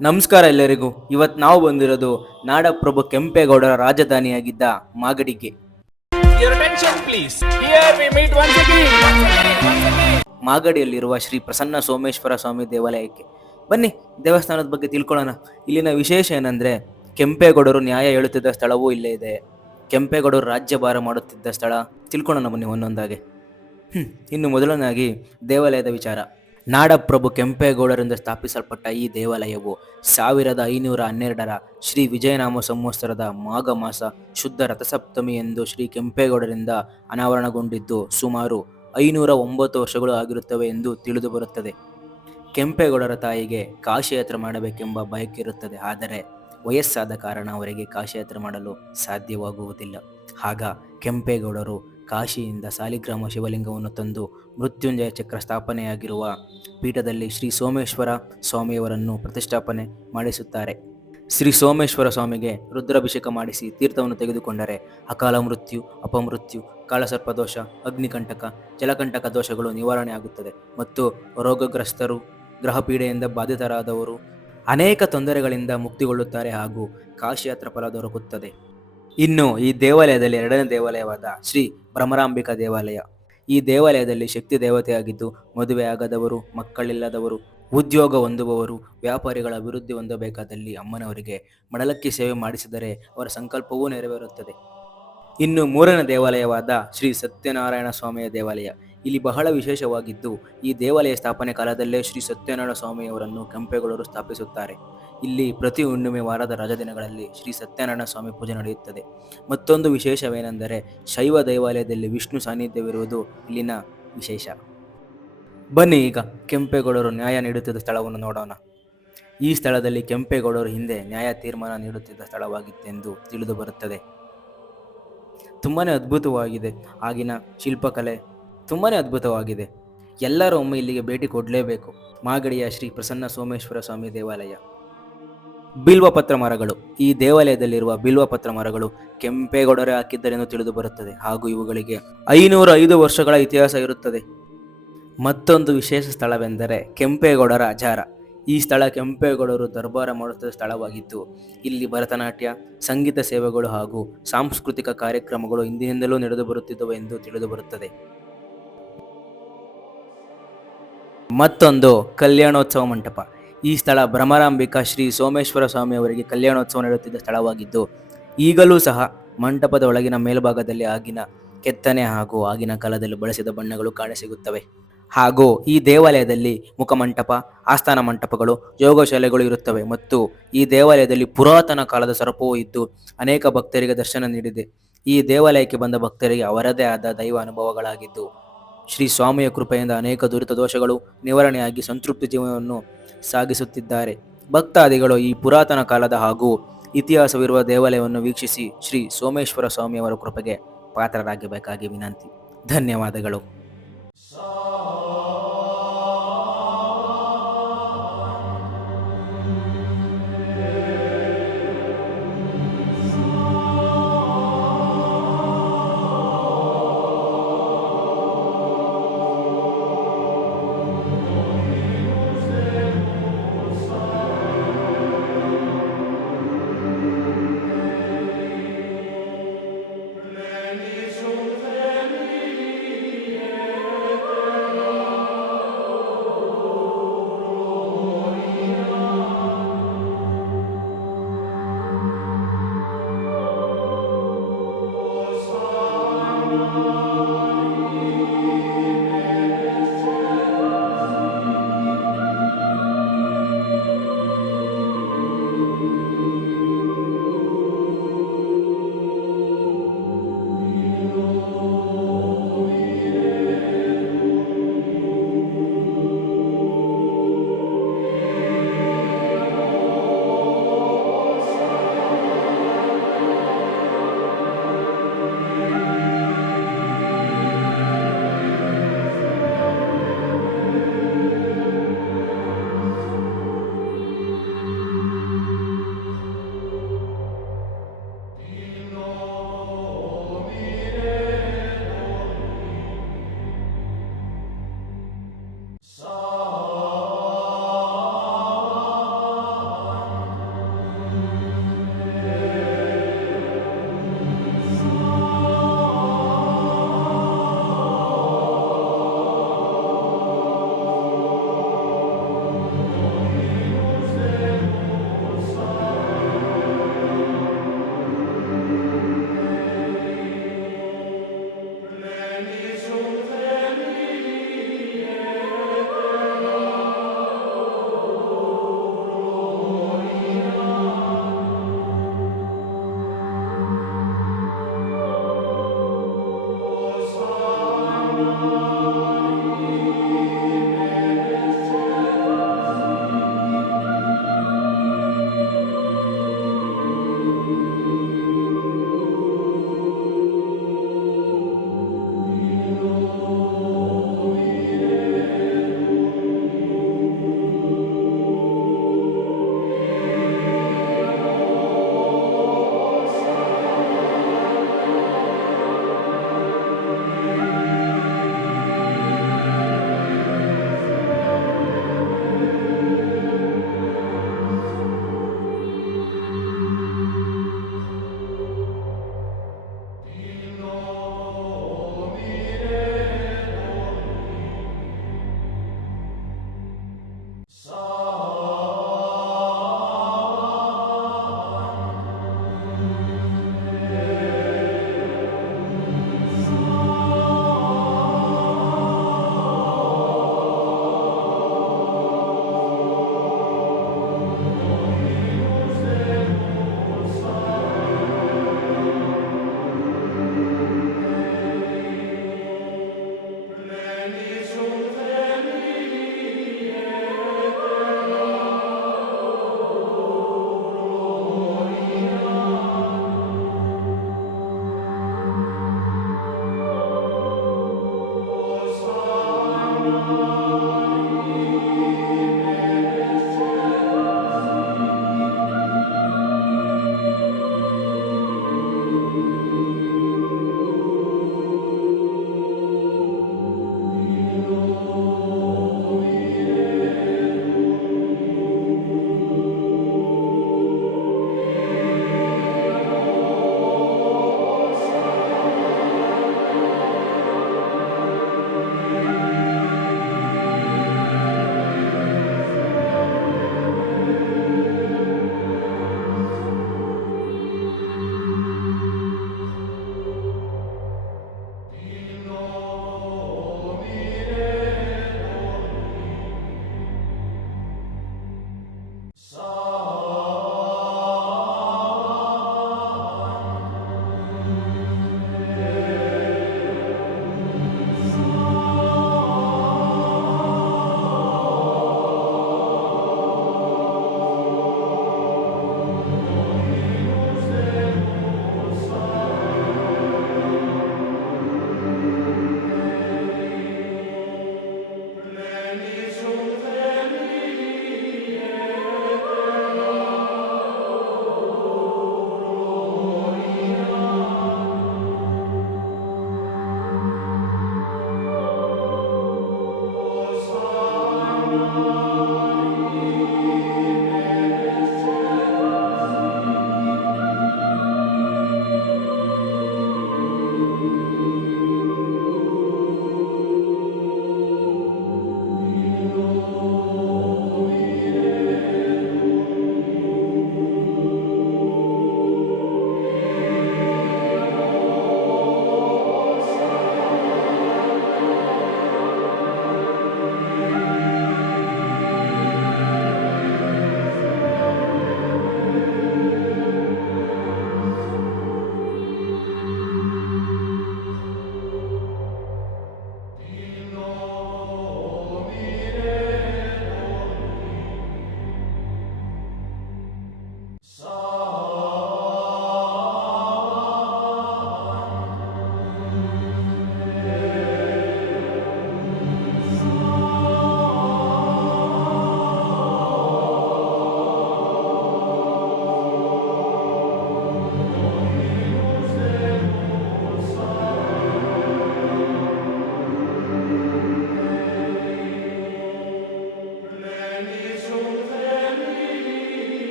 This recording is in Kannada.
ನಮಸ್ಕಾರ ಎಲ್ಲರಿಗೂ. ಇವತ್ತು ನಾವು ಬಂದಿರೋದು ನಾಡಪ್ರಭು ಕೆಂಪೇಗೌಡರ ರಾಜಧಾನಿಯಾಗಿದ್ದ ಮಾಗಡಿಗೆ. Your attention please. Here we meet once again. ಮಾಗಡಿಯಲ್ಲಿರುವ Shri Prasanna Someshwara ಸ್ವಾಮಿ ದೇವಾಲಯಕ್ಕೆ ಬನ್ನಿ, ದೇವಸ್ಥಾನದ ಬಗ್ಗೆ ತಿಳ್ಕೊಳ್ಳೋಣ. ಇಲ್ಲಿನ ವಿಶೇಷ ಏನಂದ್ರೆ, ಕೆಂಪೇಗೌಡರು ನ್ಯಾಯ ಹೇಳುತ್ತಿದ್ದ ಸ್ಥಳವೂ ಇಲ್ಲೇ ಇದೆ. ಕೆಂಪೇಗೌಡರು ರಾಜ್ಯಭಾರ ಮಾಡುತ್ತಿದ್ದ ಸ್ಥಳ ತಿಳ್ಕೊಳ್ಳೋಣ ಬನ್ನಿ ಒಂದೊಂದಾಗೆ. ಇನ್ನು ಮೊದಲನಾಗಿ ದೇವಾಲಯದ ವಿಚಾರ. ನಾಡಪ್ರಭು ಕೆಂಪೇಗೌಡರಿಂದ ಸ್ಥಾಪಿಸಲ್ಪಟ್ಟ ಈ ದೇವಾಲಯವು 1512 ಶ್ರೀ ವಿಜಯನಾಮ ಸಂವತ್ಸರದ ಮಾಘ ಮಾಸ ಶುದ್ಧ ರಥಸಪ್ತಮಿ ಎಂದು ಶ್ರೀ ಕೆಂಪೇಗೌಡರಿಂದ ಅನಾವರಣಗೊಂಡಿದ್ದು ಸುಮಾರು 509 ವರ್ಷಗಳು ಆಗಿರುತ್ತವೆ ಎಂದು ತಿಳಿದು ಬರುತ್ತದೆ. ಕೆಂಪೇಗೌಡರ ತಾಯಿಗೆ ಕಾಶಿಯಾತ್ರೆ ಮಾಡಬೇಕೆಂಬ ಬಯಕೆ ಇರುತ್ತದೆ. ಆದರೆ ವಯಸ್ಸಾದ ಕಾರಣ ಅವರಿಗೆ ಕಾಶಿಯಾತ್ರೆ ಮಾಡಲು ಸಾಧ್ಯವಾಗುವುದಿಲ್ಲ. ಆಗ ಕೆಂಪೇಗೌಡರು ಕಾಶಿಯಿಂದ ಸಾಲಿಗ್ರಾಮ ಶಿವಲಿಂಗವನ್ನು ತಂದು ಮೃತ್ಯುಂಜಯ ಚಕ್ರ ಸ್ಥಾಪನೆಯಾಗಿರುವ ಪೀಠದಲ್ಲಿ ಶ್ರೀ ಸೋಮೇಶ್ವರ ಸ್ವಾಮಿಯವರನ್ನು ಪ್ರತಿಷ್ಠಾಪನೆ ಮಾಡಿಸುತ್ತಾರೆ. ಶ್ರೀ ಸೋಮೇಶ್ವರ ಸ್ವಾಮಿಗೆ ರುದ್ರಾಭಿಷೇಕ ಮಾಡಿಸಿ ತೀರ್ಥವನ್ನು ತೆಗೆದುಕೊಂಡರೆ ಅಕಾಲ ಮೃತ್ಯು, ಅಪಮೃತ್ಯು, ಕಾಳಸರ್ಪದೋಷ, ಅಗ್ನಿಕಂಟಕ, ಜಲಕಂಟಕ ದೋಷಗಳು ನಿವಾರಣೆ ಆಗುತ್ತದೆ ಮತ್ತು ರೋಗಗ್ರಸ್ತರು, ಗ್ರಹಪೀಡೆಯಿಂದ ಬಾಧಿತರಾದವರು ಅನೇಕ ತೊಂದರೆಗಳಿಂದ ಮುಕ್ತಿಗೊಳ್ಳುತ್ತಾರೆ ಹಾಗೂ ಕಾಶಿಯಾತ್ರ ಫಲ ದೊರಕುತ್ತದೆ. ಇನ್ನು ಈ ದೇವಾಲಯದಲ್ಲಿ ಎರಡನೇ ದೇವಾಲಯವಾದ ಶ್ರೀ ಭ್ರಮರಾಂಬಿಕಾ ದೇವಾಲಯ. ಈ ದೇವಾಲಯದಲ್ಲಿ ಶಕ್ತಿ ದೇವತೆಯಾಗಿದ್ದು ಮದುವೆ ಆಗದವರು, ಮಕ್ಕಳಿಲ್ಲದವರು, ಉದ್ಯೋಗ ಹೊಂದುವವರು, ವ್ಯಾಪಾರಿಗಳ ಅಭಿವೃದ್ಧಿ ಹೊಂದಬೇಕಾದಲ್ಲಿ ಅಮ್ಮನವರಿಗೆ ಮಡಲಕ್ಕಿ ಸೇವೆ ಮಾಡಿಸಿದರೆ ಅವರ ಸಂಕಲ್ಪವೂ ನೆರವೇರುತ್ತದೆ. ಇನ್ನು ಮೂರನೇ ದೇವಾಲಯವಾದ ಶ್ರೀ ಸತ್ಯನಾರಾಯಣ ಸ್ವಾಮಿಯ ದೇವಾಲಯ. ಇಲ್ಲಿ ಬಹಳ ವಿಶೇಷವಾಗಿದ್ದು, ಈ ದೇವಾಲಯ ಸ್ಥಾಪನೆ ಕಾಲದಲ್ಲೇ ಶ್ರೀ ಸತ್ಯನಾರಾಯಣ ಸ್ವಾಮಿಯವರನ್ನು ಕೆಂಪೇಗೌಡರು ಸ್ಥಾಪಿಸುತ್ತಾರೆ. ಇಲ್ಲಿ ಪ್ರತಿ ಹುಣ್ಣಿಮೆ ವಾರದ ರಜಾದಿನಗಳಲ್ಲಿ ಶ್ರೀ ಸತ್ಯನಾರಾಯಣ ಸ್ವಾಮಿ ಪೂಜೆ ನಡೆಯುತ್ತದೆ. ಮತ್ತೊಂದು ವಿಶೇಷವೇನೆಂದರೆ, ಶೈವ ದೇವಾಲಯದಲ್ಲಿ ವಿಷ್ಣು ಸಾನ್ನಿಧ್ಯವಿರುವುದು ಇಲ್ಲಿನ ವಿಶೇಷ. ಬನ್ನಿ ಈಗ ಕೆಂಪೇಗೌಡರು ನ್ಯಾಯ ನೀಡುತ್ತಿದ್ದ ಸ್ಥಳವನ್ನು ನೋಡೋಣ. ಈ ಸ್ಥಳದಲ್ಲಿ ಕೆಂಪೇಗೌಡರು ಹಿಂದೆ ನ್ಯಾಯ ತೀರ್ಮಾನ ನೀಡುತ್ತಿದ್ದ ಸ್ಥಳವಾಗಿತ್ತೆಂದು ತಿಳಿದು ಬರುತ್ತದೆ. ತುಂಬಾ ಅದ್ಭುತವಾಗಿದೆ. ಆಗಿನ ಶಿಲ್ಪಕಲೆ ತುಂಬಾ ಅದ್ಭುತವಾಗಿದೆ. ಎಲ್ಲರೂ ಒಮ್ಮೆ ಇಲ್ಲಿಗೆ ಭೇಟಿ ಕೊಡಲೇಬೇಕು. ಮಾಗಡಿಯ ಶ್ರೀ ಪ್ರಸನ್ನ ಸೋಮೇಶ್ವರ ಸ್ವಾಮಿ ದೇವಾಲಯ. ಬಿಲ್ವಪತ್ರ ಮರಗಳು. ಈ ದೇವಾಲಯದಲ್ಲಿರುವ ಬಿಲ್ವಪತ್ರ ಮರಗಳು ಕೆಂಪೇಗೌಡರೇ ಹಾಕಿದ್ದರೆಂದು ತಿಳಿದು ಬರುತ್ತದೆ ಹಾಗೂ ಇವುಗಳಿಗೆ 505 ವರ್ಷಗಳ ಇತಿಹಾಸ ಇರುತ್ತದೆ. ಮತ್ತೊಂದು ವಿಶೇಷ ಸ್ಥಳವೆಂದರೆ ಕೆಂಪೇಗೌಡರ ಅಜಾರ. ಈ ಸ್ಥಳ ಕೆಂಪೇಗೌಡರು ದರ್ಬಾರ ಮಾಡುತ್ತಿದ್ದ ಸ್ಥಳವಾಗಿದ್ದು, ಇಲ್ಲಿ ಭರತನಾಟ್ಯ, ಸಂಗೀತ ಸೇವೆಗಳು ಹಾಗೂ ಸಾಂಸ್ಕೃತಿಕ ಕಾರ್ಯಕ್ರಮಗಳು ಹಿಂದಿನಿಂದಲೂ ನಡೆದು ಬರುತ್ತಿದ್ದವು ಎಂದು ತಿಳಿದು ಬರುತ್ತದೆ. ಮತ್ತೊಂದು ಕಲ್ಯಾಣೋತ್ಸವ ಮಂಟಪ. ಈ ಸ್ಥಳ ಭ್ರಮರಾಂಬಿಕಾ ಶ್ರೀ ಸೋಮೇಶ್ವರ ಸ್ವಾಮಿ ಅವರಿಗೆ ಕಲ್ಯಾಣೋತ್ಸವ ನಡೆಯುತ್ತಿದ್ದ ಸ್ಥಳವಾಗಿದ್ದು, ಈಗಲೂ ಸಹ ಮಂಟಪದ ಒಳಗಿನ ಮೇಲ್ಭಾಗದಲ್ಲಿ ಆಗಿನ ಕೆತ್ತನೆ ಹಾಗೂ ಆಗಿನ ಕಾಲದಲ್ಲಿ ಬಳಸಿದ ಬಣ್ಣಗಳು ಕಾಣಸಿಗುತ್ತವೆ. ಹಾಗೂ ಈ ದೇವಾಲಯದಲ್ಲಿ ಮುಖಮಂಟಪ, ಆಸ್ಥಾನ ಮಂಟಪಗಳು, ಯೋಗಶಾಲೆಗಳು ಇರುತ್ತವೆ ಮತ್ತು ಈ ದೇವಾಲಯದಲ್ಲಿ ಪುರಾತನ ಕಾಲದ ಸರ್ಪವೂ ಇದ್ದು ಅನೇಕ ಭಕ್ತರಿಗೆ ದರ್ಶನ ನೀಡಿದೆ. ಈ ದೇವಾಲಯಕ್ಕೆ ಬಂದ ಭಕ್ತರಿಗೆ ಅವರದೇ ಆದ ದೈವ ಅನುಭವಗಳಾಗಿದ್ದು, ಶ್ರೀ ಸ್ವಾಮಿಯ ಕೃಪೆಯಿಂದ ಅನೇಕ ದುರಿತ ದೋಷಗಳು ನಿವಾರಣೆಯಾಗಿ ಸಂತೃಪ್ತಿ ಜೀವನವನ್ನು ಸಾಗಿಸುತ್ತಿದ್ದಾರೆ. ಭಕ್ತಾದಿಗಳು ಈ ಪುರಾತನ ಕಾಲದ ಹಾಗೂ ಇತಿಹಾಸವಿರುವ ದೇವಾಲಯವನ್ನು ವೀಕ್ಷಿಸಿ ಶ್ರೀ ಸೋಮೇಶ್ವರ ಸ್ವಾಮಿಯವರ ಕೃಪೆಗೆ ಪಾತ್ರರಾಗಬೇಕಾಗಿ ವಿನಂತಿ. ಧನ್ಯವಾದಗಳು.